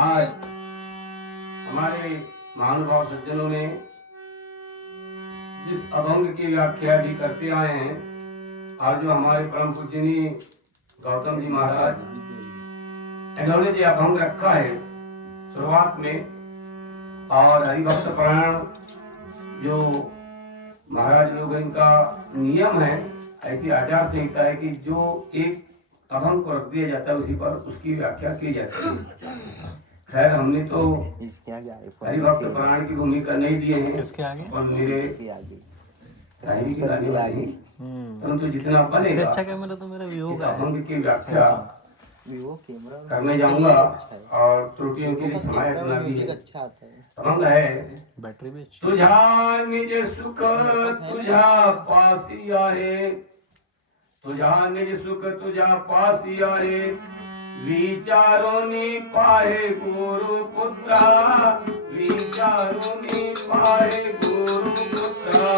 आज हमारे महानुभाव सज्जनों ने जिस अभंग की व्याख्या भी करते आए हैं, आज जो हमारे परम पूजनीय गौतम जी महाराज इन्होंने जो अभंग रखा है शुरुआत में, और हरिभक्त प्राण जो महाराज लोग इनका नियम है, ऐसी आचार संहिता है कि जो एक अभंग को रख दिया जाता है उसी पर उसकी व्याख्या की जाती है। खैर हमने तो हरिभक्त प्राण की भूमिका नहीं दिए हैं और मेरे परंतु जितना बनेगा इस अभंग की व्याख्या करने जाऊंगा और त्रुटियों के लिए क्षमा भी अभंग है। तुझा निज सुख तुझा पासी आहे, तुझा निज सुख तुझा पासी आहे, विचारोनी पाहे गुरु पुत्रा, विचारोनी पाहे गुरु पुत्रा।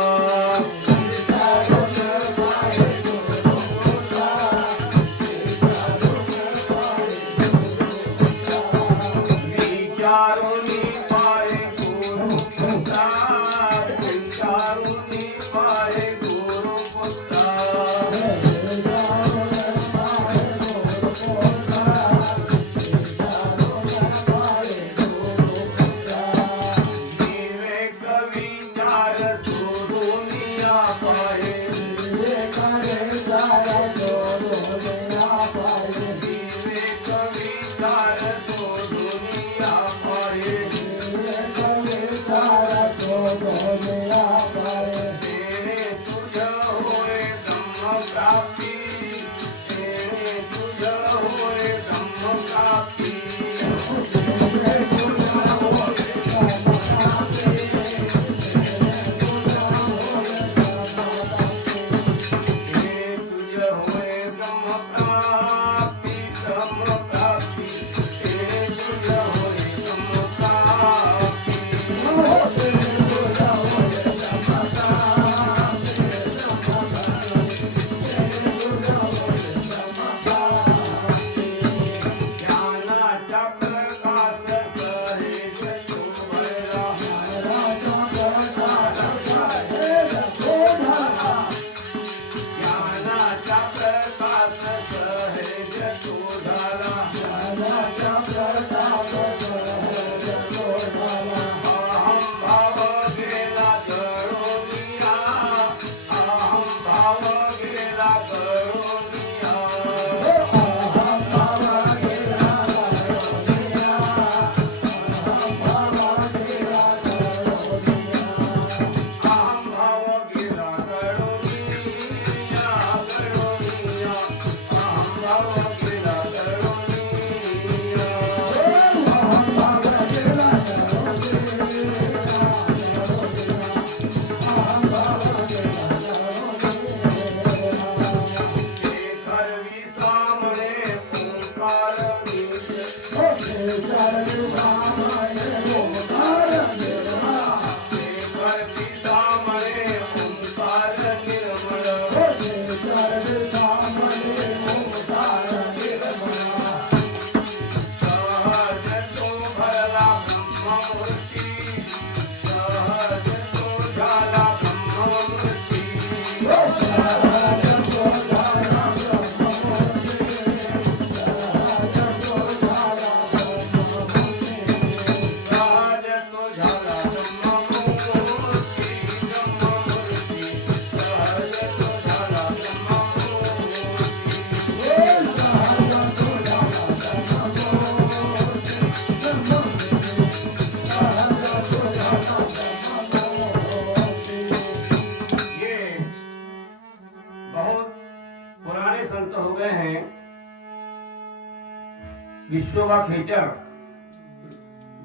विश्ववा खेचर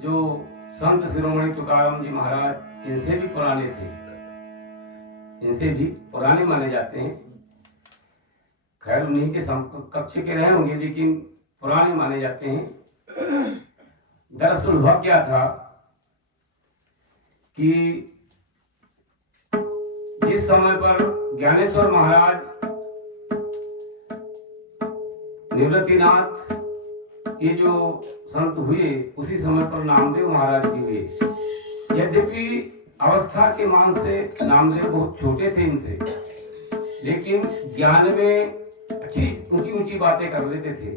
जो संत शिरोमणि तुकाराम जी महाराज इनसे भी पुराने थे, इनसे भी पुराने माने जाते हैं। खैर उन्हीं के कक्ष के रहे होंगे, लेकिन पुराने माने जाते हैं। दरअसल हुआ क्या था कि जिस समय पर ज्ञानेश्वर महाराज, निवृत्तिनाथ ये जो संत हुए, उसी समय पर नामदेव महाराज भी हुए। यद्यपि अवस्था के मान से नामदेव बहुत छोटे थे इनसे, लेकिन ज्ञान में अच्छी ऊंची ऊंची बातें कर लेते थे,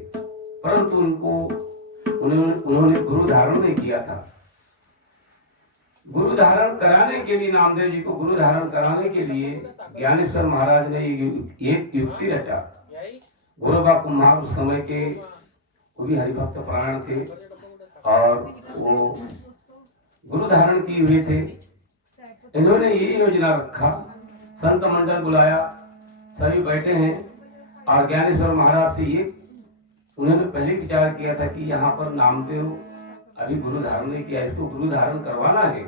परंतु उन्होंने गुरु धारण नहीं किया था। गुरु धारण कराने के लिए, नामदेव जी को गुरु धारण कराने के लिए ज्ञानेश्वर महाराज ने एक युक्ति रचा। गोरबा कुम्हार उस समय के वो भी हरिभक्त प्राण थे और वो गुरु धारण किए हुए थे। इन्होंने ये योजना रखा, संत मंडल बुलाया, सभी बैठे हैं और ज्ञानेश्वर महाराज से ये उन्होंने पहले विचार किया था कि यहाँ पर नामदेव अभी गुरु धारण नहीं किया, इसको गुरु धारण करवाना है।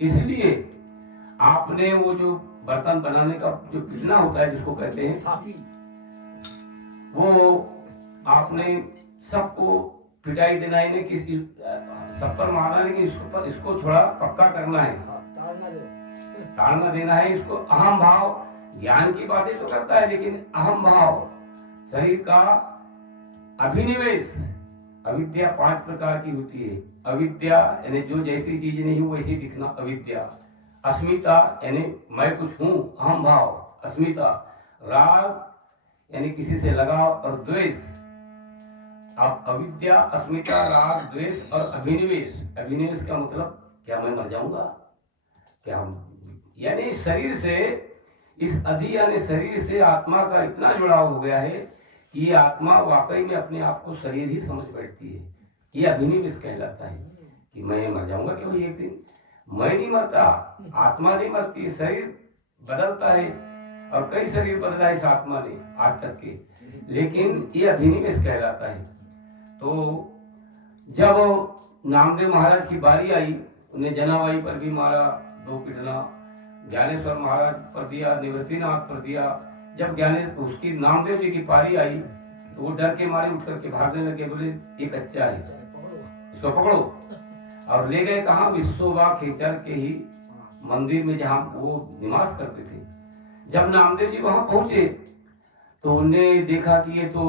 इसलिए आपने वो जो बर्तन बनाने का जो पिटना होता है, जिसको कहते हैं, वो आपने सबको पिटाई देना है, कि सब पर मारना है, लेकिन इसको थोड़ा पक्का करना है, ताड़ना देना है। इसको अहम भाव, ज्ञान की बातें तो करता है, लेकिन अहम भाव, शरीर का अभिनिवेश। अविद्या 5 प्रकार की होती है। अविद्या यानी जो जैसी चीज नहीं हो वैसी दिखना, अविद्या। अस्मिता यानी मैं कुछ हूँ, अहम भाव, अस्मिता। राग यानी किसी से लगाव और द्वेष। अब अविद्या, अस्मिता, राग, द्वेष और अभिनिवेश। अभिनिवेश का मतलब क्या मैं मर जाऊंगा क्या, यानी शरीर से, इस अधि यानी शरीर से आत्मा का इतना जुड़ाव हो गया है कि ये आत्मा वाकई में अपने आप को शरीर ही समझ बैठती है। ये अभिनिवेश कहलाता है कि मैं मर जाऊंगा कि भाई एक दिन। मैं नहीं मरता, आत्मा नहीं मरती, शरीर बदलता है और कई शरीर बदला इस आत्मा ने आज तक के, लेकिन ये अभिनिवेश कहलाता है। तो जब नामदेव महाराज की बारी आई, उन्हें जनाबाई पर भी मारा, 2 पिटना, ज्ञानेश्वर महाराज पर दिया, निवृत्तिनाथ पर दिया। जब उसकी नामदेव जी की पारी आई तो वो डर के मारे उठ करके भागने लगे, बोले ये कच्चा है, इसको पकड़ो। और ले गए कहाँ, विश्ववा खेचर के ही मंदिर में, जहाँ वो निवास करते थे। जब नामदेव जी वहां पहुंचे तो उन्होंने देखा कि ये तो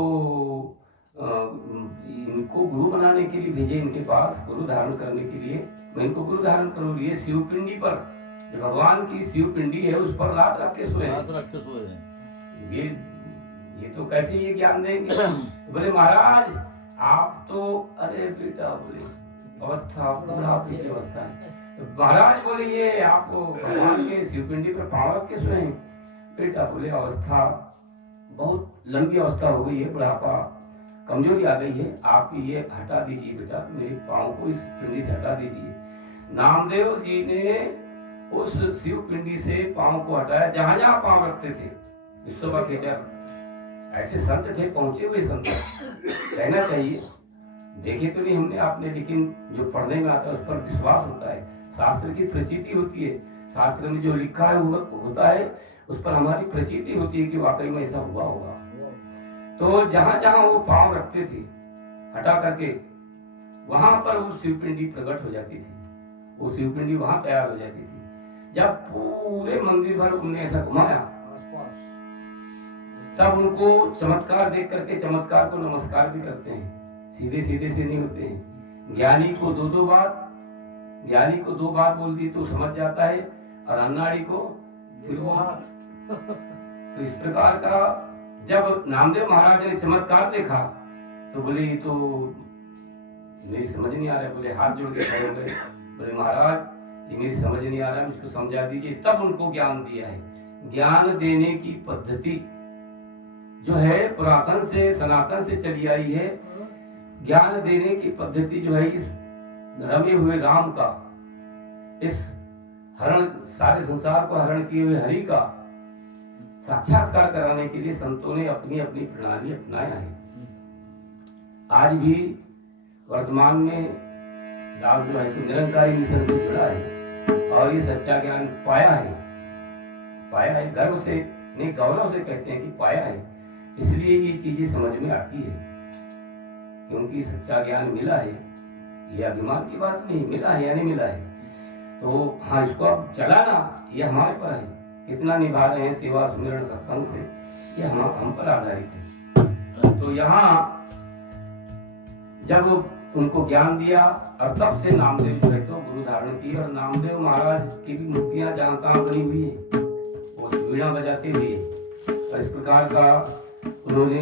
इनको गुरु बनाने के लिए भेजे, इनके पास गुरु धारण करने के लिए, मैं इनको गुरु धारण करूँ। ये शिवपिंडी पर, जो भगवान की शिवपिंडी है, उस पर लात रख के सोए हैं। ये तो कैसे ये ज्ञान देंगे। बोले महाराज आप तो, अरे बेटा, बोले अवस्था बुढ़ापे की अवस्था है। तो महाराज बोले ये आप भगवान के शिवपिंडी पर पांव रख के सोए। बेटा बोले अवस्था बहुत लंबी अवस्था हो गई है, बुढ़ापा, कमजोरी आ गई है, आप ये हटा दीजिए बेटा, मेरे पांव को इस पिंडी से हटा दीजिए। नामदेव जी ने उस शिव पिंडी से पांव को हटाया, जहां जहां पांव रखते थे। विश्ववा खेचर ऐसे संत थे, पहुंचे हुए संत, कहना चाहिए, देखे तो नहीं हमने आपने, लेकिन जो पढ़ने में आता है उस पर विश्वास होता है। शास्त्र की प्रचीति होती है, शास्त्र में जो लिखा है होता है, उस पर हमारी प्रचीति होती है कि वाकई में ऐसा हुआ होगा। तो जहां जहां वो पांव रखते थे हटा करके, वहां पर वो शिवपिंडी प्रकट हो जाती थी, वो शिवपिंडी वहां तैयार हो जाती थी। जब पूरे मंदिर भर उन्होंने ऐसा घुमाया, तब उनको चमत्कार देख करके, चमत्कार को नमस्कार भी करते हैं, सीधे सीधे से नहीं होते हैं। ज्ञानी को 2 बात, ज्ञानी को 2 बात बोल दी तो समझ जाता है, और अन्नाड़ी को फिर वो हाथ। तो इस प्रकार का जब नामदेव महाराज ने चमत्कार देखा तो बोले ये तो मेरी समझ नहीं आ रहा है। बोले हाथ जोड़ के खड़े हो गए, बोले महाराज ये मेरी समझ नहीं आ रहा है, मुझको समझा दीजिए। तब उनको ज्ञान दिया है। ज्ञान देने की पद्धति जो है पुरातन से, सनातन से चली आई है। ज्ञान देने की पद्धति जो है, इस रमे हुए राम का, इस हरण, सारे संसार को हरण किए हुए हरि का साक्षात्कार कराने के लिए संतों ने अपनी अपनी प्रणाली अपनाया है। आज भी वर्तमान में दास जो है तो निरंकारी मिशन से जुड़ा है और ये सच्चा ज्ञान पाया है, गर्व से नहीं गौरव से कहते हैं कि पाया है। इसलिए ये चीजें समझ में आती है, क्योंकि सच्चा ज्ञान मिला है, ये अभिमान की बात नहीं, मिला है या नहीं मिला है। तो हाँ, इसको अब चलाना ये हमारे पर है, कितना निभा रहे हैं सेवा सुमिरन सत्संग से, ये हम पर आधारित है। तो यहाँ जब उनको ज्ञान दिया और तब से नामदेव जो है तो गुरु धारण की, और नामदेव महाराज की भी मूर्तियां जहाँ तहाँ बनी हुई है, वो वीणा बजाते हुए, और इस प्रकार का उन्होंने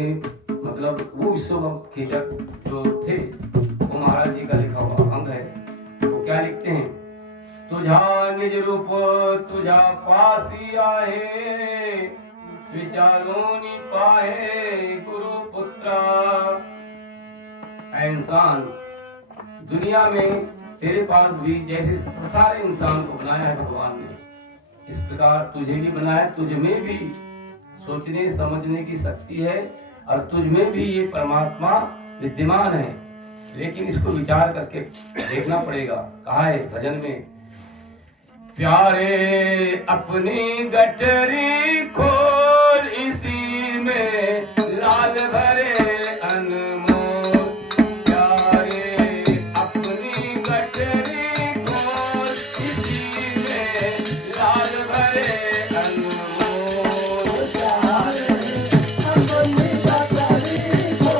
मतलब वो विश्व खेचक जो थे वो महाराज जी का लिखा हुआ अंग है। तो क्या लिखते हैं, तुझा निज रूप तुझा पासी आहे, विचारों नि पाहे गुरु पुत्रा। इंसान दुनिया में तेरे पास भी जैसे सारे इंसान को बनाया है भगवान ने, इस प्रकार तुझे भी बनाया, तुझ में भी सोचने समझने की शक्ति है और तुझ में भी ये परमात्मा विद्यमान है। लेकिन इसको विचार करके देखना पड़ेगा। कहा है भजन में, प्यारे अपनी गठरी खोल इसी में लाल भरे अनमोल, प्यारे अपनी गठरी खोल इसी में लाल भरे अनमोल, प्यारे अपनी गठरी खोल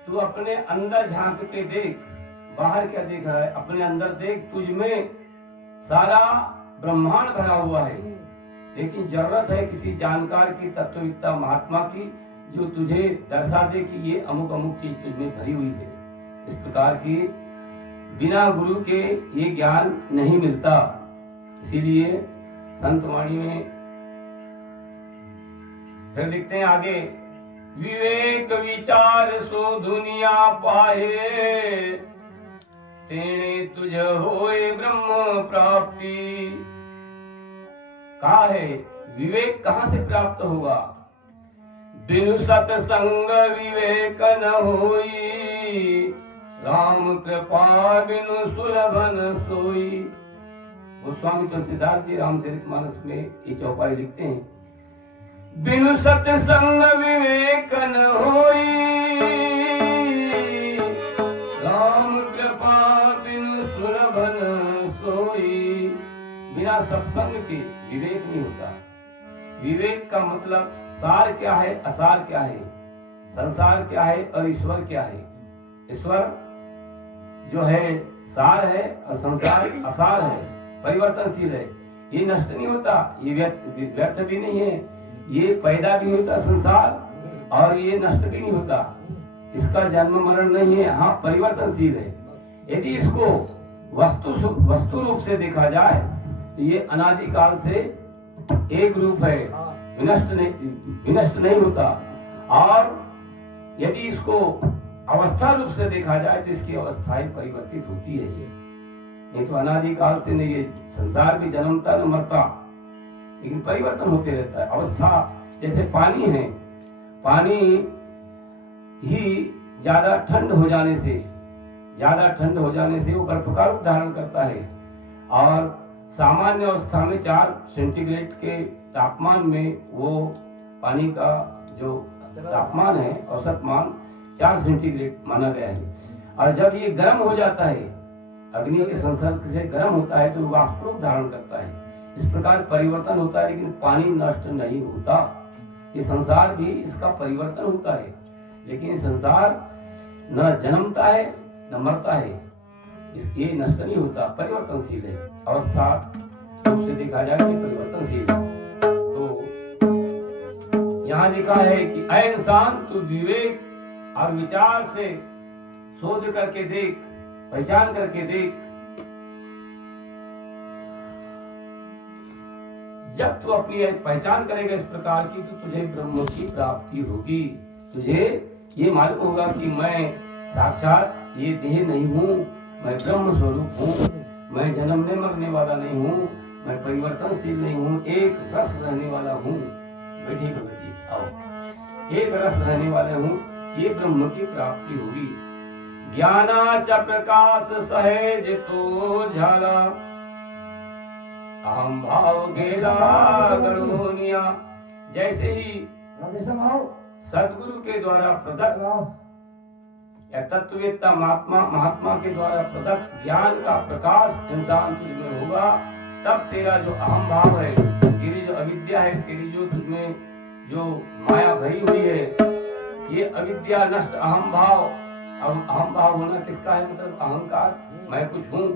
तू अपने अंदर झांक के देख, बाहर क्या देख रहा है, अपने अंदर देख, तुझ में सारा ब्रह्मांड भरा हुआ है। लेकिन जरूरत है किसी जानकार की, तत्वविद्ता महात्मा की, जो तुझे दर्शा दे कि ये अमुक अमुक चीज तुझ में भरी हुई है। इस प्रकार की बिना गुरु के ये ज्ञान नहीं मिलता। इसीलिए संत वाणी में फिर लिखते हैं आगे, विवेक विचार सो दुनिया पाए, तेने तुझ होए ब्रह्म प्राप्ति। कहा है विवेक कहां से प्राप्त होगा, बिनु सत्संग विवेक न होई, राम कृपा बिनु सुलभन सोई। गोस्वामी तुलसीदास जी रामचरितमानस में ये चौपाई लिखते हैं, बिनु सत्संग विवेक न होई, राम कृपा बिनु सुलभन सोई। बिना सत्संग के विवेक नहीं होता। विवेक का मतलब सार क्या है, असार क्या है, संसार क्या है और ईश्वर क्या है। ईश्वर जो है सार है और संसार असार है, परिवर्तनशील है। ये नष्ट नहीं होता, ये व्यर्थ भी नहीं है, ये पैदा भी होता संसार और ये नष्ट भी नहीं होता। इसका जन्म मरण नहीं है, हाँ परिवर्तनशील है। यदि इसको वस्तु रूप से देखा जाए तो ये अनादिकाल से एक रूप है, विनष्ट नहीं होता। और यदि इसको अवस्था रूप से देखा जाए तो इसकी अवस्थाएं परिवर्तित होती है। नहीं तो अनादिकाल से नहीं, ये संसार भी जन्मता न मरता, लेकिन परिवर्तन होते रहता है। अवस्था जैसे पानी है, पानी ही ज्यादा ठंड हो जाने से ज्यादा ठंड हो जाने से वो बर्फ का रूप धारण करता है और सामान्य अवस्था में 4 सेंटीग्रेड के तापमान में वो पानी का जो तापमान है औसत मान 4 सेंटीग्रेड माना गया है। और जब ये गर्म हो जाता है, अग्नि के संसर्ग से गर्म होता है तो वाष्प रूप धारण करता है। इस प्रकार परिवर्तन होता है, लेकिन पानी नष्ट नहीं होता। ये संसार भी इसका परिवर्तन होता है, लेकिन संसार न जन्मता है न मरता है, ये नष्ट नहीं होता, परिवर्तनशील है। अवस्था रूप से देखा जाए तो परिवर्तनशील है। तो यहाँ लिखा है कि ऐ इंसान, तू विवेक और विचार से शोध करके देख, पहचान करके देख। जब तू अपनी पहचान करेगा इस प्रकार की, तो तुझे ब्रह्म की प्राप्ति होगी। तुझे ये मालूम होगा कि मैं साक्षात ये देह नहीं हूँ, मैं ब्रह्म स्वरूप हूँ, मैं जन्मने मरने वाला नहीं हूँ, मैं परिवर्तनशील नहीं हूँ, एक रस रहने वाला हूँ। बैठिए भगत जी, आओ। एक रस रहने वाला हूँ, ये ब्रह्म की प्राप्ति होगी। ज्ञाना च प्रकाश सहज तो झाला, अहम भाव गेला गणोनिया। जैसे ही सदगुरु के द्वारा प्रदत्त या तत्ववेत्ता महात्मा के द्वारा प्रदत्त ज्ञान का प्रकाश इंसान तुझमें होगा, तब तेरा जो अहम भाव है, तेरी जो अविद्या है, तेरी जो तुझमें जो माया भरी हुई है, ये अविद्या नष्ट अहम भाव। अब अहम भाव होना किसका है? मतलब अहंकार, मैं कुछ हूँ,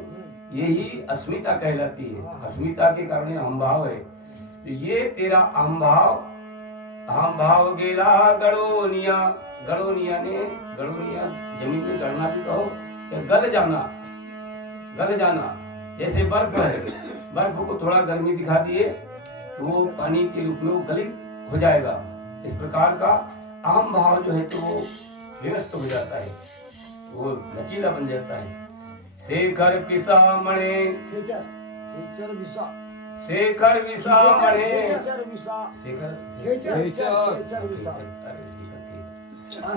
यही अस्मिता कहलाती है। अस्मिता के कारण अहम भाव है। तो ये तेरा अहम भाव गेला गड़ोनिया। गड़ोनिया ने, गड़ोनिया जमीन में गड़ना भी कहो या गल जाना। जैसे बर्फ है, बर्फ को थोड़ा गर्मी दिखा दिए तो वो पानी के रूप में वो गलित हो जाएगा। इस प्रकार का अहम भाव जो है तो वो विनष्ट हो जाता है, वो लचीला बन जाता है। शेखर पिसा मणे, शेखर विसा मणे,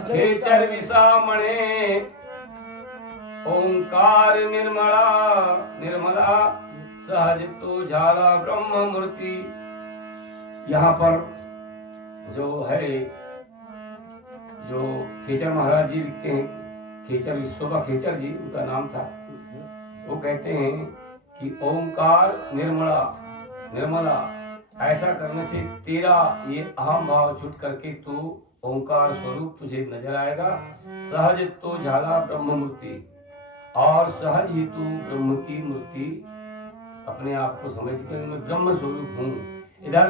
खेचर विसा मणे, ओंकार निर्मला सहज तो झाला ब्रह्म मूर्ति। यहाँ पर जो है, जो खेचर महाराज जी लिखते हैं, खेचर विश्वभा खेचर जी उनका नाम था, वो कहते हैं कि ओंकार निर्मला ऐसा करने से तेरा ये अहम भाव छूट करके तू ओंकार स्वरूप तुझे नजर आएगा। सहज तो झाला ब्रह्म मूर्ति, और सहज ही तू ब्रह्म की मूर्ति अपने आप को समझ के मैं ब्रह्म स्वरूप हूँ। इधर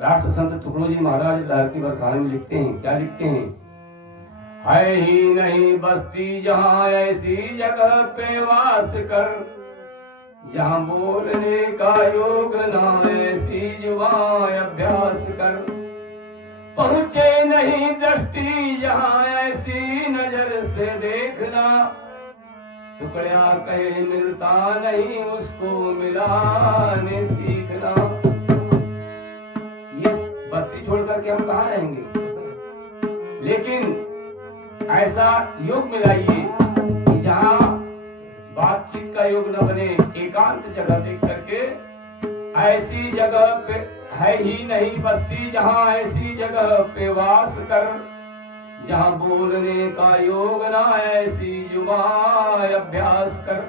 राष्ट्र संत तुकडोजी महाराज लहर की बरखाने में लिखते हैं, क्या लिखते हैं? है ही नहीं बस्ती जहाँ ऐसी जगह पे वास कर, जहाँ बोलने का योग ना ऐसी जुबान अभ्यास कर। पहुँचे नहीं दृष्टि जहाँ ऐसी नजर से देखना, टुकड़ा कहीं मिलता नहीं उसको मिलाने सीखना। ये बस्ती छोड़ करके हम कहाँ रहेंगे? लेकिन ऐसा योग मिलाइए कि जहाँ बातचीत का योग न बने, एकांत जगह देख करके, ऐसी जगह पे है ही नहीं बस्ती जहाँ ऐसी जगह पे वास कर, जहाँ बोलने का योग ना ऐसी जुबान अभ्यास कर।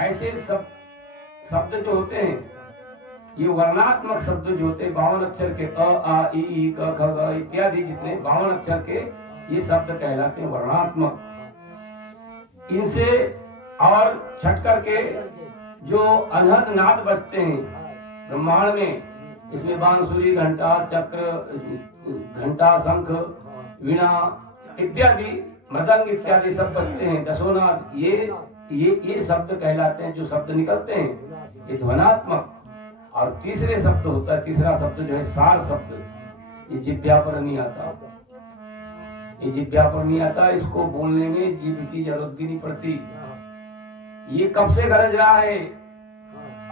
ऐसे सब शब्द जो होते हैं, ये वर्णात्मक शब्द जो होते हैं, 52 अक्षर के अ आ इ ई क ख ग इत्यादि जितने 52 अक्षर के ये शब्द कहलाते हैं वर्णात्मक। इनसे और छट करके जो अनहद नाद बजते हैं ब्रह्मांड में, इसमें बांसुरी, घंटा, चक्र, घंटा, शंख, वीणा इत्यादि, मृदंग इत्यादि सब बजते हैं, दसों नाद। ये शब्द कहलाते हैं। जो शब्द निकलते हैं ये ध्वनात्मक। और तीसरे शब्द होता है, तीसरा शब्द जो है सार शब्द, ये जिह्वा पर नहीं आता। ये जिह्वा पर नहीं आता, इसको बोलने में जीभ की जरूरत भी नहीं पड़ती। ये कब से गरज रहा है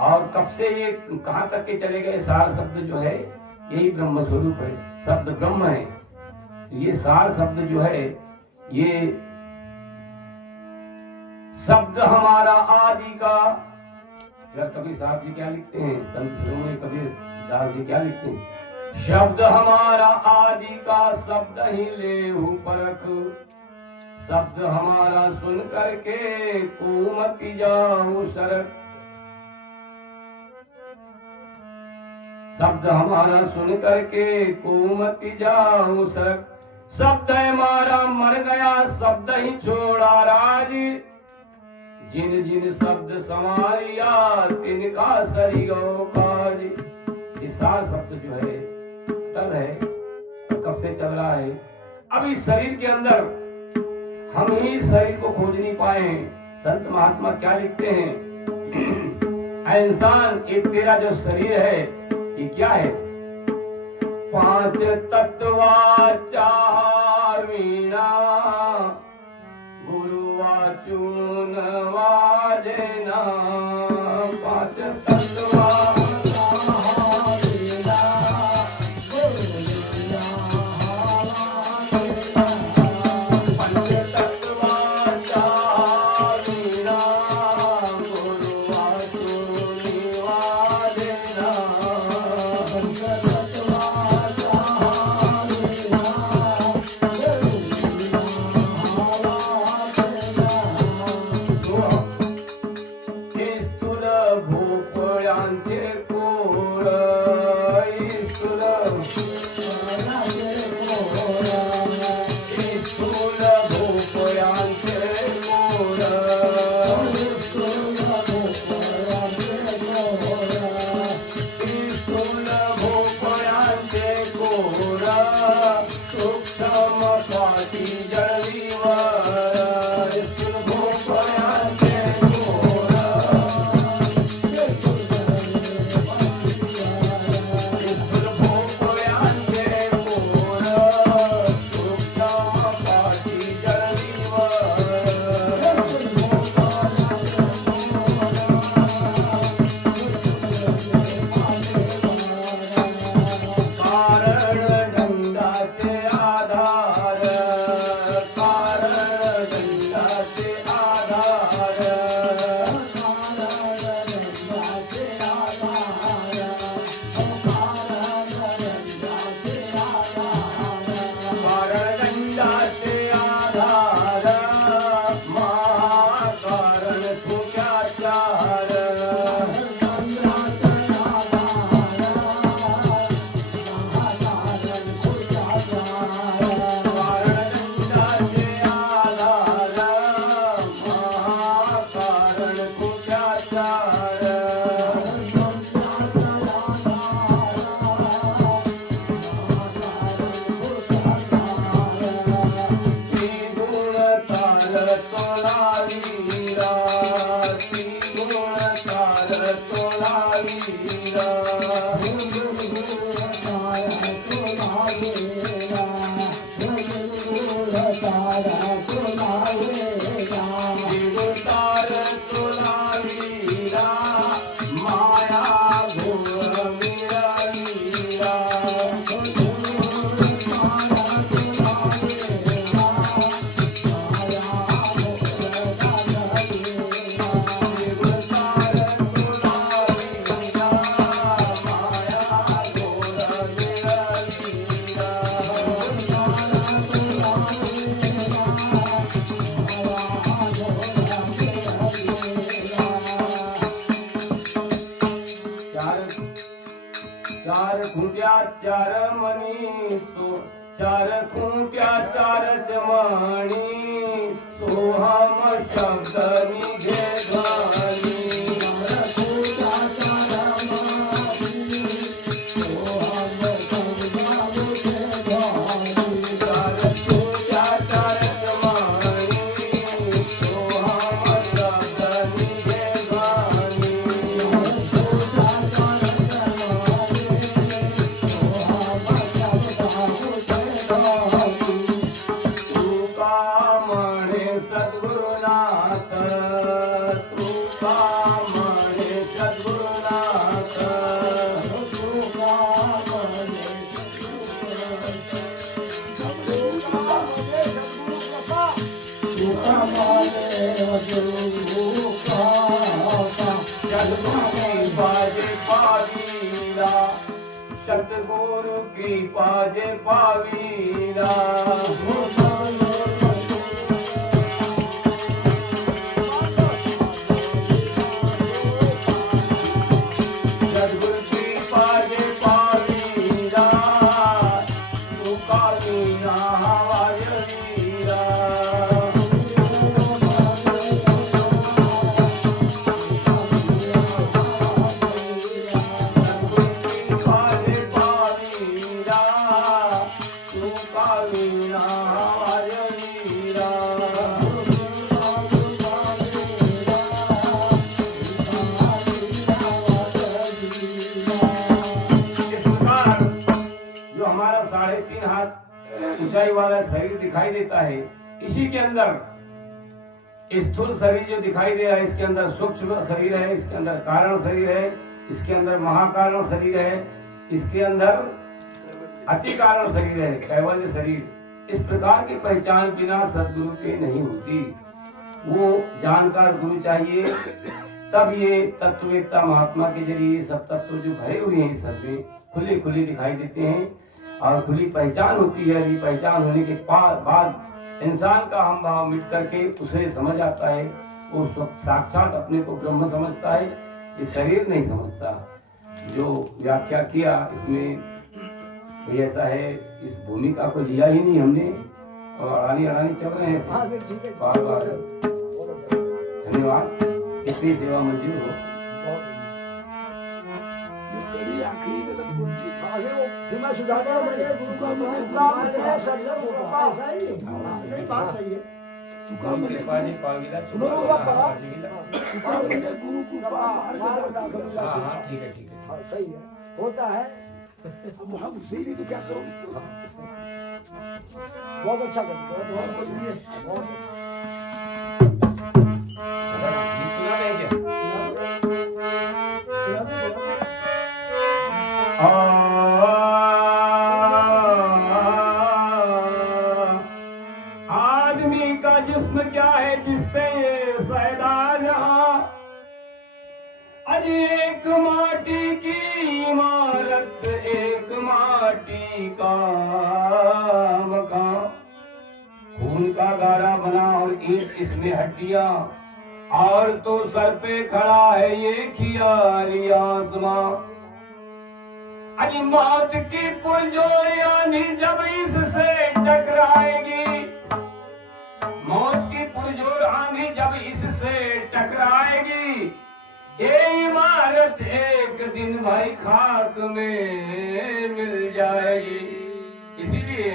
और कब से ये कहाँ तक के चले गए। सार शब्द जो है यही ब्रह्म स्वरूप है, शब्द ब्रह्म है। ये सार शब्द जो है ये शब्द हमारा आदि का। कबीर साहब जी क्या लिखते हैं, संत शिरोमणि कबीर दास जी क्या लिखते हैं, शब्द हमारा आदि का शब्द ही लेहु परख, शब्द हमारा सुन करके कुमति जाऊं सरक। शब्द हमारा सुन करके कुमति जाऊं सरक, शब्द हमारा मर गया शब्द ही छोड़ा राज, जिन जिन शब्द समारिया तिनका सरियो काज। ये सार शब्द जो है तल है, कब से चल रहा है, अब इस शरीर के अंदर हम ही शरीर को खोज नहीं पाए। संत महात्मा क्या लिखते हैं, इंसान एक तेरा जो शरीर है ये क्या है, पांच तत्वा चावीना गुरुवाचून वाजना, पांच तत्वा चार मनी चार खूंट्या चार चमणी, सोहम शब्द निघे ध्वनी। Hare कृपा जे पावीला सतगुरु कृपा जे पावीला ऊंचाई वाला शरीर दिखाई देता है, इसी के अंदर स्थूल शरीर जो दिखाई दे रहा है, इसके अंदर सूक्ष्म शरीर है, इसके अंदर कारण शरीर है, इसके अंदर महाकारण शरीर है, इसके अंदर अति कारण शरीर है, कैवल्य शरीर। इस प्रकार की पहचान बिना सदगुरु के नहीं होती। वो जानकार गुरु चाहिए, तब ये तत्ववेत्ता महात्मा के जरिए सब तत्व जो भरे हुए हैं सब में खुले खुले दिखाई देते हैं और खुली पहचान होती है। ये पहचान होने के बाद इंसान का हम भाव मिट करके उसे समझ आता है, वो साक्षात अपने को ब्रह्म समझता है, ये शरीर नहीं समझता। जो व्याख्या किया इसमें ये ऐसा है, इस भूमिका को लिया ही नहीं हमने और अड़ानी चल रहे हैं बार बार। धन्यवाद, इतनी सेवा मंजूर हो। आखिरी गलत बोलती आगे वो तुम्हें सुधारना मैंने गुरु का मैंने काम किया सब लोग का नहीं बात सही है तू का मैंने पानी पागीला सुनो बाबा तू का मैंने गुरु को मार हां ठीक है हां सही है होता है। अब हम सही नहीं तो क्या करोगे? बहुत अच्छा करते हो, बहुत बढ़िया, बहुत सुना नहीं क्या? आदमी का जिस्म क्या है जिस पे ये सैदा जहां, अजी एक माटी की इमारत, एक माटी का मकान, खून का गारा बना और ईंट इसमें हड्डियां, और तो सर पे खड़ा है ये खियाली आसमां। अजी मौत की पुरजोर यानी जब इससे टकराएगी, मौत की पुरजोर आंधी जब इससे टकराएगी, ये इमारत एक दिन भाई खाक में मिल जाएगी। इसीलिए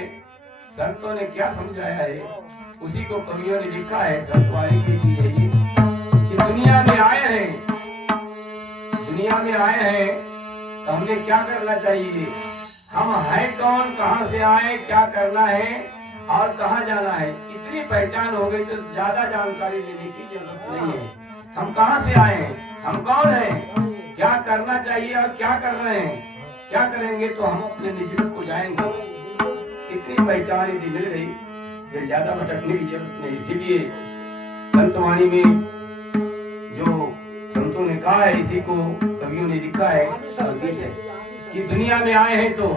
संतों ने क्या समझाया है, उसी को कवियों ने लिखा है। संतवाणी की चीज है ये कि दुनिया में आए हैं तो हमने क्या करना चाहिए, हम हैं कौन, कहां से आए, क्या करना है और कहां जाना है। इतनी पहचान हो गई तो ज्यादा जानकारी लेने की जरूरत नहीं है। हम कहां से आए हैं, हम कौन हैं, क्या करना चाहिए और क्या कर रहे हैं, क्या करेंगे तो हम अपने निज रूप को जाएंगे। इतनी पहचान यदि मिल गई फिर ज्यादा भटकने की जरूरत नहीं। इसीलिए संतवाणी में जो संतों ने कहा है, इसी को कवियों ने लिखा है और गीत है कि दुनिया में आए हैं तो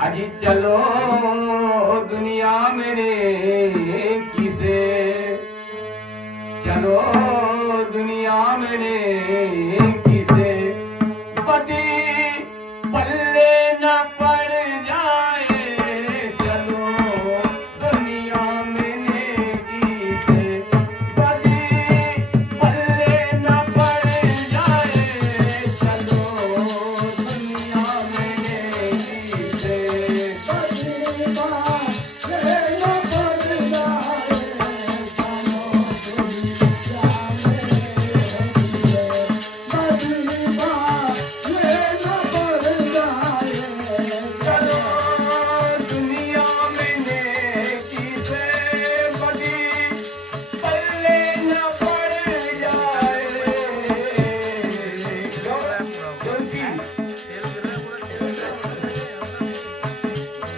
अजी चलो दुनिया मेरे किसे, चलो दुनिया मेरे किसे, पति पल्ले न पड़ जाए, चलो दुनिया मेरे किसे, पति पल्ले न पड़ जाए,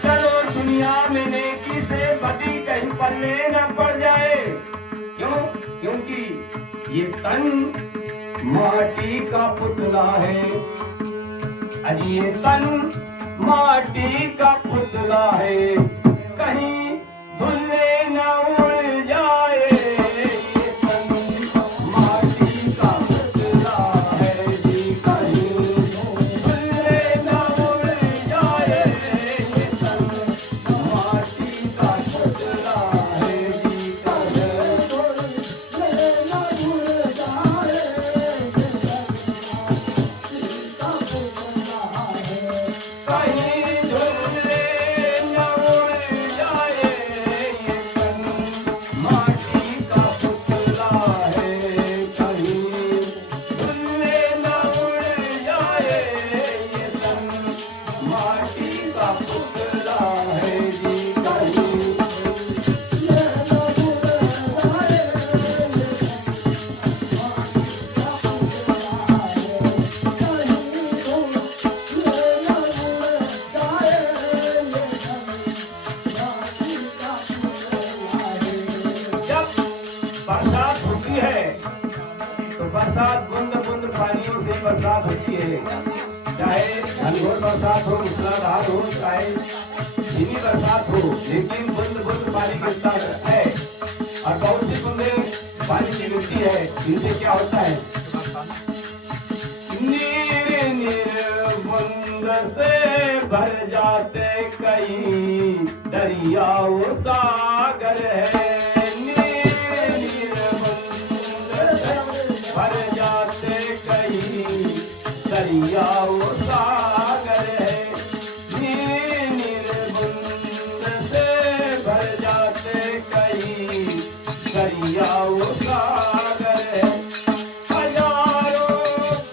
चलो दुनिया मेरे किसे। पल्ले न पड़ जाए, क्यों? क्योंकि ये तन माटी का पुतला है। अजी ये तन माटी का पुतला है, कहीं धुले न उड़ जाए। ये तन माटी का पुतला है जी, कहीं धुले न उड़ जाए। ये तन माटी का पुतला है जी, कहीं कहीं धुले न उड़ जाए। ये तन माटी का पुतला है, कहीं धुले न उड़ जाए। ये तन माटी का पुतला है जी, कहीं जब बरसात होती है तो बरसात बूंद बूंद पानियों से बरसात होती है। चाहे घनघोर बरसात हो, मूसलाधार हो, चाहे धीमी बरसात हो, लेकिन बूंद बूंद पानी गिरता है और बहुत सी बूंदें पानी की गिरती है। इनसे क्या होता है? नीर नीर बूंद से भर जाते कई दरिया वो सागर है। नीर नीर बूंद से भर जाते कई दरिया वो सागर है। नीर नीर बूंद से भर जाते कई दरिया वो सागर है। हजारों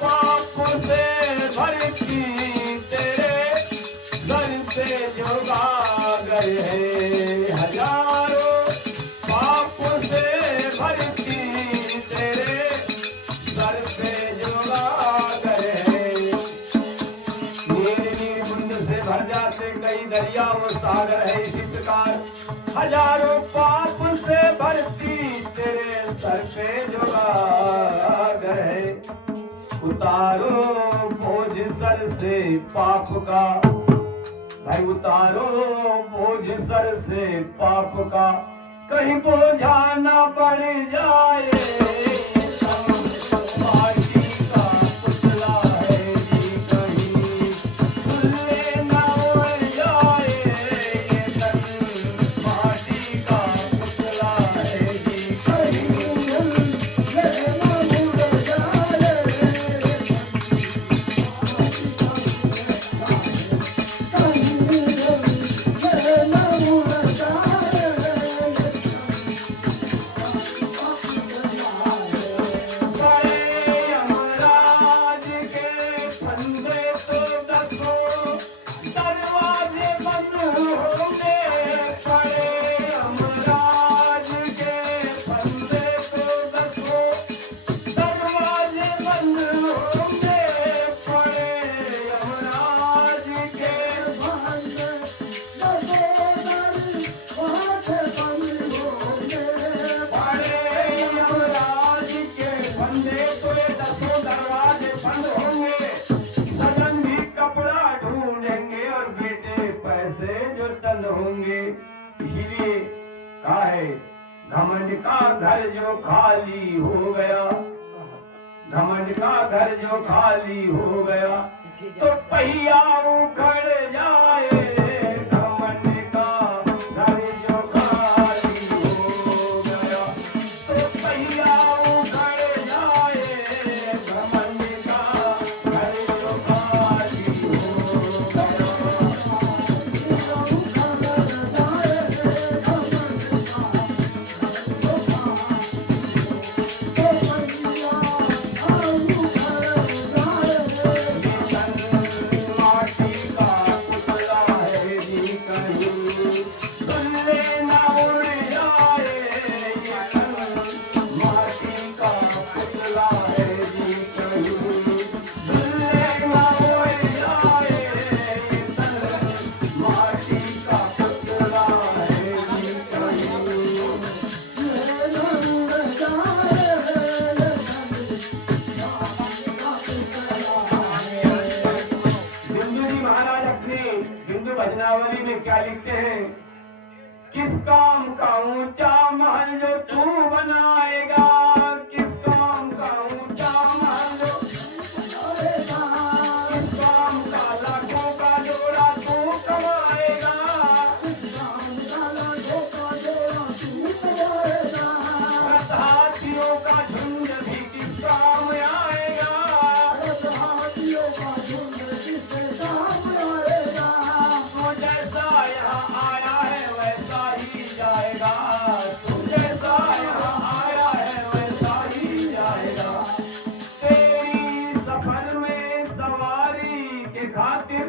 पाप से भरती तेरे घर से जो गागर है। हजारों पाप से भरती तेरे घर से जो गागर है। नीर नीर बूंद से भर जाते कई दरिया वो सागर है। इसी प्रकार हजारों पाप से भरती तेरे सर पे जो गागर है। उतारो बोझ सर से पाप का, भाई उतारो बोझ सर से पाप का, कहीं बोझा ना बढ़ जाए। माटी का पुतला है जी, कहीं धुले न उड़ जाए। ये तन माटी का पुतला है जी, कहीं बड़े यमराज के फंदे तो दसों दरवाजे बंद होंगे। बड़े यमराज के फंदे तो दसों दरवाजे बंद होंगे। बड़े यमराज के बड़े यमराज के फंदे तो दसों दरवाजे बंद होंगे। सजन भी कपड़ा ढूंढेंगे और बेटे पैसे जो चंद होंगे। इसीलिए कहा है घमंड का घर जो खाली हो गया, घमंड का घर जो खाली हो गया तो पहिया उखड़ जाए। घमंड का घर जो खाली हो गया तो पहिया उखड़ जाए। घमंड का घर जो खाली हो गया। माटी का पुतला क्या लिखते हैं, किस काम का ऊंचा महल जो तू बनाएगा, किस काम का ऊंचा महल जो बनाएगा, किस काम का लाखों का जोड़ा तू कमाएगा, किस काम का लाखों का जोड़ा तू कमाएगा, हाथियों का झुंड भी किस काम आएगा, हाथियों का झुंड किस काम आएगा, वो जैसा यहाँ आया है वैसा ही जाएगा, तू जैसा यहाँ आया है वैसा ही जाएगा। तेरी सफर में सवारी के खातिर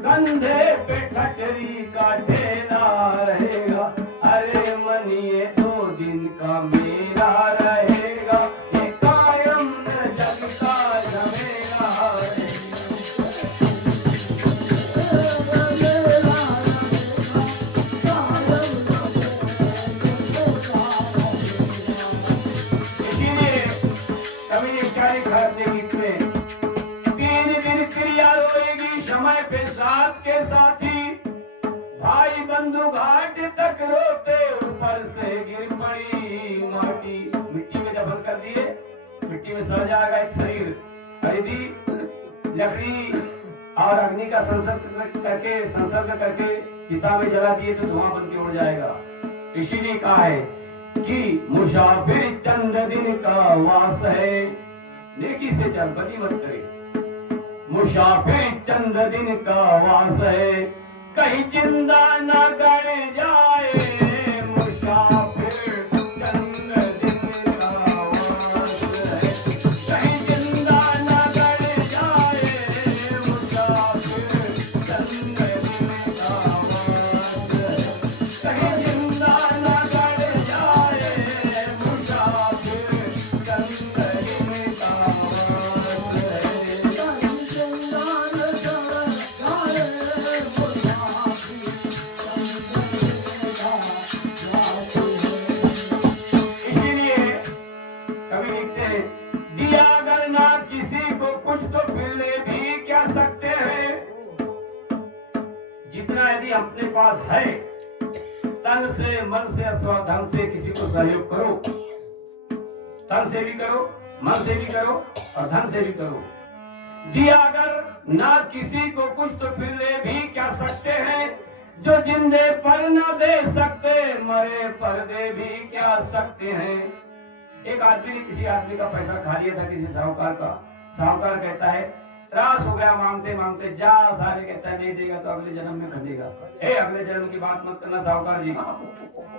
कंधे पे ठठरी का ठेला रहेगा, अरे मन ये 2 दिन का मेरा रहेगा, ये कायम न जग का झमेला इसीलिए कवि ने क्या लिखा अपने गीत में, 3 दिन क्रिया रोएगी समय पे साथ के साथी, भाई बंधु घाट तक रोते ऊपर से गिर पड़ी माटी, मिट्टी में दफन कर दिए, मिट्टी में सड़ जाएगा एक शरीर, खरीदी लकड़ी और अग्नि का संसर्ग करके चिता में जला दिए तो धुआं बन के उड़ जाएगा। इसीलिए कहा है कि मुसाफिर चंद दिन का वास है, नेकी से चल बदी मत करे, मुसाफिर चंद दिन का वास है, कहीं जिंदा न गड़ जाए, मुसाफिर चंद दिन का वास है, कहीं जिंदा न गड़ जाए, मुसाफिर चंद दिन का वास है, कहीं जिंदा न गड़ जाए, मुसाफिर चंद दिन का वास इसीलिए कवि लिखते हैं, दिया अगर ना किसी को कुछ तो फिर ले भी क्या सकते हैं, जितना यदि अपने पास है तन से मन से अथवा धन से किसी को सहयोग करो, तन से भी करो मन से भी करो और धन से भी करो। दिया अगर ना किसी को कुछ तो फिर ले भी क्या सकते हैं, जो जिंदे पर न दे सकते मरे पर दे भी क्या सकते हैं। एक आदमी ने किसी आदमी का पैसा खा लिया था, किसी साहूकार का। साहूकार कहता है त्रास हो गया मांगते मांगते, जा सारे कहता है नहीं देगा तो अगले जन्म में खटेगा। ए अगले जन्म की बात मत करना साहूकार जी,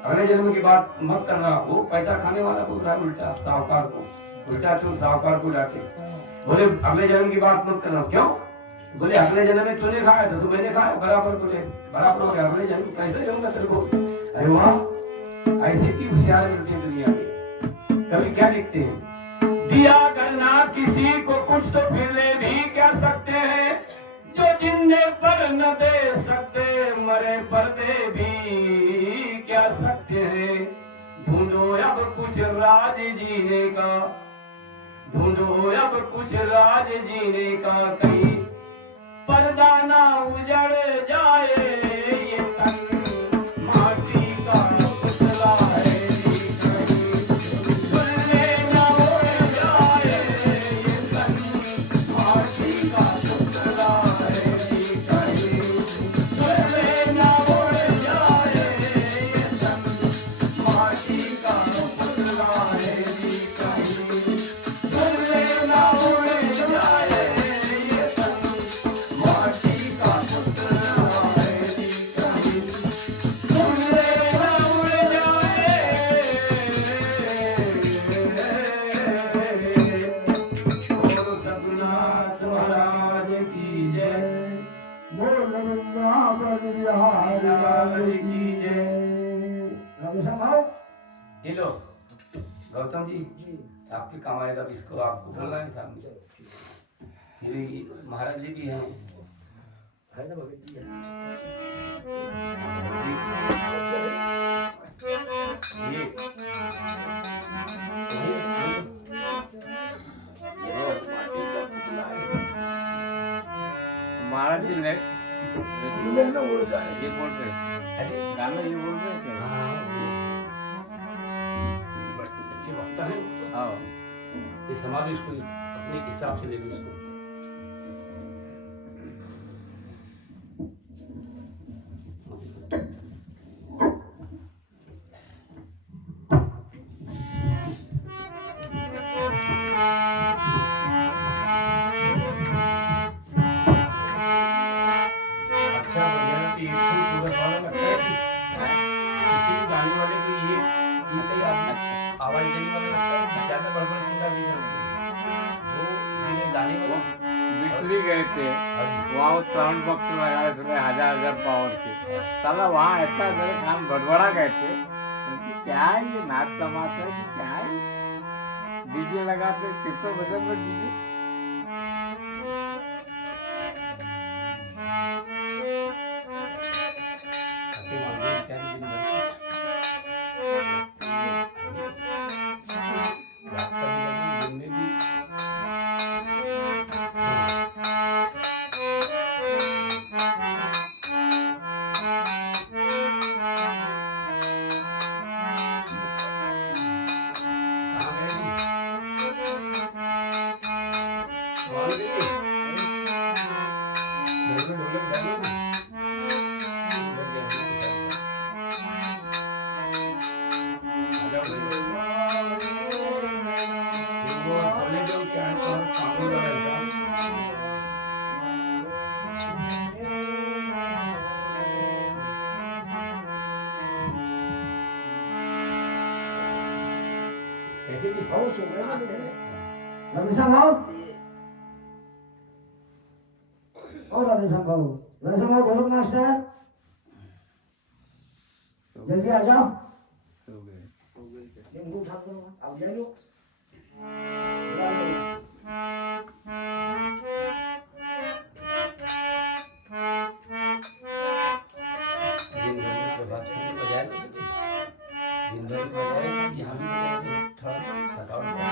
अगले जन्म की बात मत करना। वो पैसा खाने वाला बोल रहा है उल्टा साहूकार को, उल्टा क्यों साहूकार को डांटे, बोले अगले जन्म की बात मत करना। क्यों? बोले अगले जन्म में तूने खाया था तो मैंने खाया, बराबर बोले बराबर हो गया, अगले जन्म कैसे जाऊंगा तेरे को। अरे वाह, ऐसे की होशियार मिलती है दुनिया में। कभी क्या लिखते हैं, दिया करना किसी को कुछ तो फिर ले भी क्या सकते हैं, जो जिंदे पर न दे सकते मरे पर दे भी क्या सकते हैं। ढूंढो अब कुछ राज जीने का, ढूंढो अब कुछ राज जीने का, कहीं पर्दा ना उजड़ जाए, ये तन माटी का पुतला है, सुनने ना उड़ जाए, ये तन माटी का पुतला है, कहीं सुनने ना उड़ जाए, ये तन माटी का पुतला है, कहीं सुनने ना उड़ जाए, ये तन माटी का पुतला है, कहीं सुनने ना उड़ जाए। बोलो सतनाथ महाराज की जय, बोल वृंदावन बिहारी लाल की जय। राधे श्याम। ये लो गौतम जी, आपके काम आएगा। अब इसको आपको बोलना है सामने। ये महाराज जी भी हैं। है ना भगत जी? महाराज जी ने लेना उड़ जाए। ये बोल रहे अरे गाना ये बोल रहे थे। हाँ बड़ी अच्छी बात है हाँ ये समाज इसको अपने हिसाब से ले लो इसको अच्छा बढ़िया कि एक तो पूरा वाला लगता है कि किसी भी गाने वाले को ये कई आदमी आवाज देने वाला लगता है कि ज्यादा बड़बड़ चिल्ला नहीं करते वो ये गाने वाला बिजली गए थे वहाँ वो साउंड बॉक्स लगाए थे 1000 पावर के साला वहाँ ऐसा मेरे कान बड़बड़ा गए थे कि क्या है ये नाच तमाशा है कि क्या है डीजे लगाते कितने बजे में डीजे आपके मालूम बेचारे दिन भर रात का भी लगे दिन में भी कहाँ गए जी वहाँ गए घर में ढोलक डालिए ना उधर गए हैं आ जाओ वो खोले जो क्या पागल वाला हिसाब कैसे भी बहुत सुंदर है मेरे। राधेश्याम भाव और राधेश्याम भाव ढोलक मास्टर जल्दी आ जाओ सो गए ये मुंह उठा करो अब जाइयो दिन भर में प्रभात फेरी बजाए ना सके दिन भर में बजाए यहाँ भी बजाए थोड़ा थकावट कम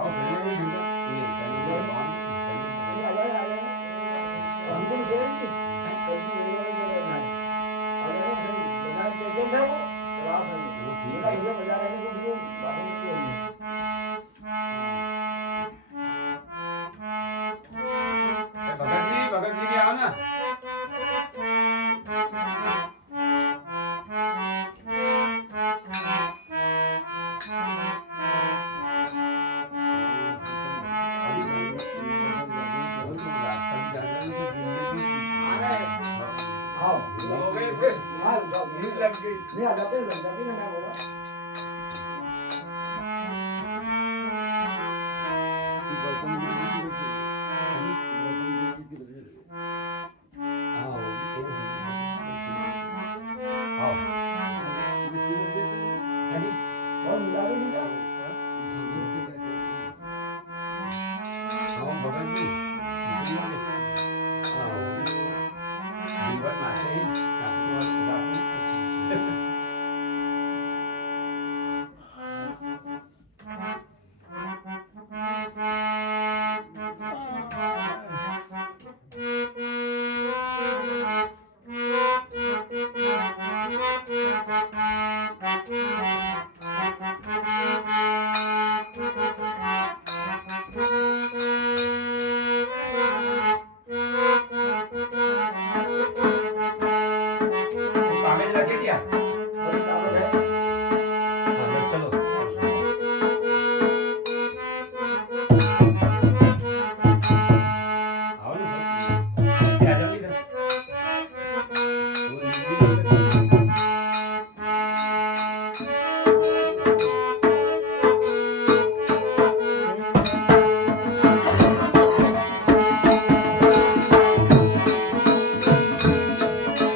आओ फिर ये ये आ जाओ हम तुम सोएंगे कल की रेडियो में जगह नहीं और ये सब बजा के दे मैं वो रास में वो ठीक मेरा है वीडियो बजा रहे हैं तो देखो बातें नहीं हो रही है भगत जी भी आओ ना आओ हो गए थे। आओ नींद लग गई। नहीं आ जाते ना मैं बोला